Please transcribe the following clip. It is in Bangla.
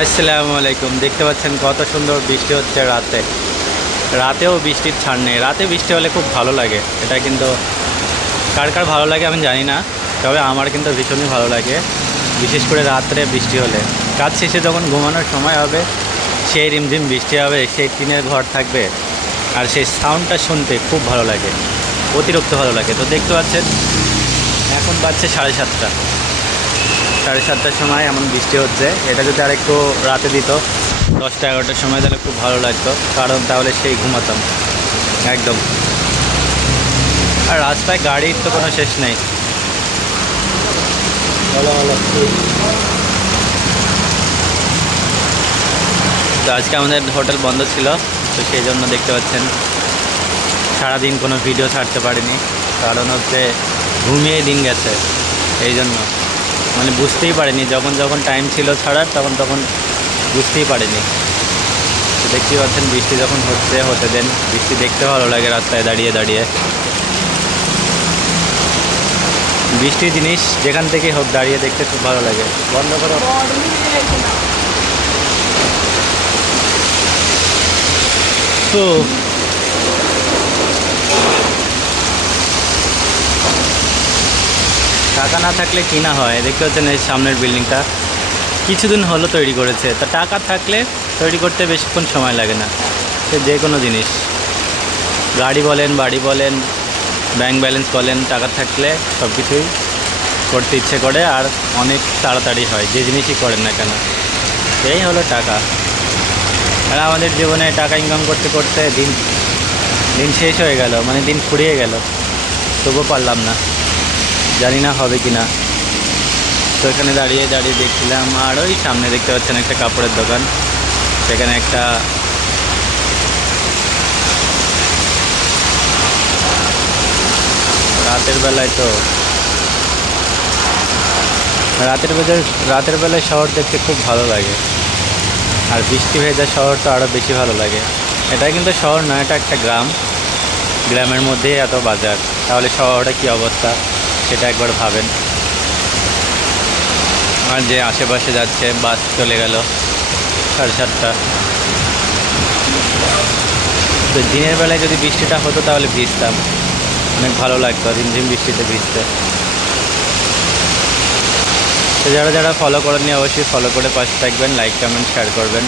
আসসালামু আলাইকুম। দেখতে পাচ্ছেন কত সুন্দর বৃষ্টি হচ্ছে রাতে। রাতেও বৃষ্টির ছাড় নেই। রাতে বৃষ্টি হলে খুব ভালো লাগে। এটা কিন্তু কার কার ভালো লাগে আমি জানি না। তবে আমার কিন্তু ভীষণই ভালো লাগে। বিশেষ করে রাত্রে বৃষ্টি হলে। কাজ শেষে যখন ঘুমানোর সময় হবে, সেই রিমঝিম বৃষ্টি হবে, সেই টিনের ঘর থাকবে আর সেই সাউন্ডটা শুনতে খুব ভালো লাগে। অতিরিক্ত ভালো লাগে। তো দেখতে পাচ্ছেন, এখন বাজছে সাড়ে সাতটা। সাড়ে সাতটার সময় এমন বৃষ্টি হচ্ছে। এটা যদি আর একটু রাতে দিত, দশটা এগারোটার সময় তাহলে খুব ভালো লাগতো, কারণ তাহলে সেই ঘুমাতাম। একদম। আর রাস্তায় গাড়ির তো কোনো শেষ নেই। তো আজকে আমাদের হোটেল বন্ধ ছিল, তো সেই জন্য দেখতে পাচ্ছেন, সারাদিন কোনো ভিডিও ছাড়তে পারিনি, কারণ হচ্ছে ঘুমিয়ে দিন গেছে, এই জন্য। মানে বুঝতেই পারিনি, যখন যখন টাইম ছিল ছাড়ার, তখন তখন বুঝতেই পারিনি। দেখতেই পাচ্ছেন, বৃষ্টি যখন হচ্ছে, হতে দেন, বৃষ্টি দেখতে ভালো লাগে রাস্তায় দাঁড়িয়ে দাঁড়িয়ে। বৃষ্টির জিনিস যেখান থেকে হোক দাঁড়িয়ে দেখতে খুব ভালো লাগে। বন্ধ করো। তো টাকা না থাকলে কি না হয়? দেখতে পাচ্ছেন এই সামনের বিল্ডিংটা। কিছুদিন হলো তৈরি করেছে। তা টাকা থাকলে তৈরি করতে বেশিক্ষণ সময় লাগে না। সে যে কোনো জিনিস। গাড়ি বলেন, বাড়ি বলেন, ব্যাংক ব্যালেন্স বলেন, টাকা থাকলে সব কিছুই করতে ইচ্ছে করে আর অনেক তাড়াতাড়ি হয়। যে জিনিসই করেন না কেন। এই হলো টাকা। আর আমাদের জীবনে টাকা ইনকাম করতে করতে দিন দিন শেষ হয়ে গেল। মানে দিন ফুরিয়ে গেল। তবুও পারলাম না। জানি না হবে কি না। তো এখানে দাঁড়িয়ে দাঁড়িয়ে দেখছিলাম, আর ওই সামনে দেখতে পাচ্ছেন একটা কাপড়ের দোকান। সেখানে একটা রাতের বেলায় তো রাতের বেলায় রাতের বেলায় শহর দেখতে খুব ভালো লাগে। আর বৃষ্টি ভেজা শহর তো আরও বেশি ভালো লাগে। এটা কিন্তু শহর নয়, এটা একটা গ্রাম। গ্রামের মধ্যেই এত বাজার। তাহলে শহরে কী অবস্থা? সেটা একবার ভাবেন। আর যে আশেপাশে যাচ্ছে, বাস চলে গেল সাড়ে সাতটা। তো দিনের বেলায় যদি বৃষ্টিটা হতো, তাহলে ভিজতাম। অনেক ভালো লাগতো রিমঝিম বৃষ্টিতে ভিজতে। তো যারা যারা ফলো করেননি, অবশ্যই ফলো করে পাশে থাকবেন লাইক কমেন্ট শেয়ার করবেন।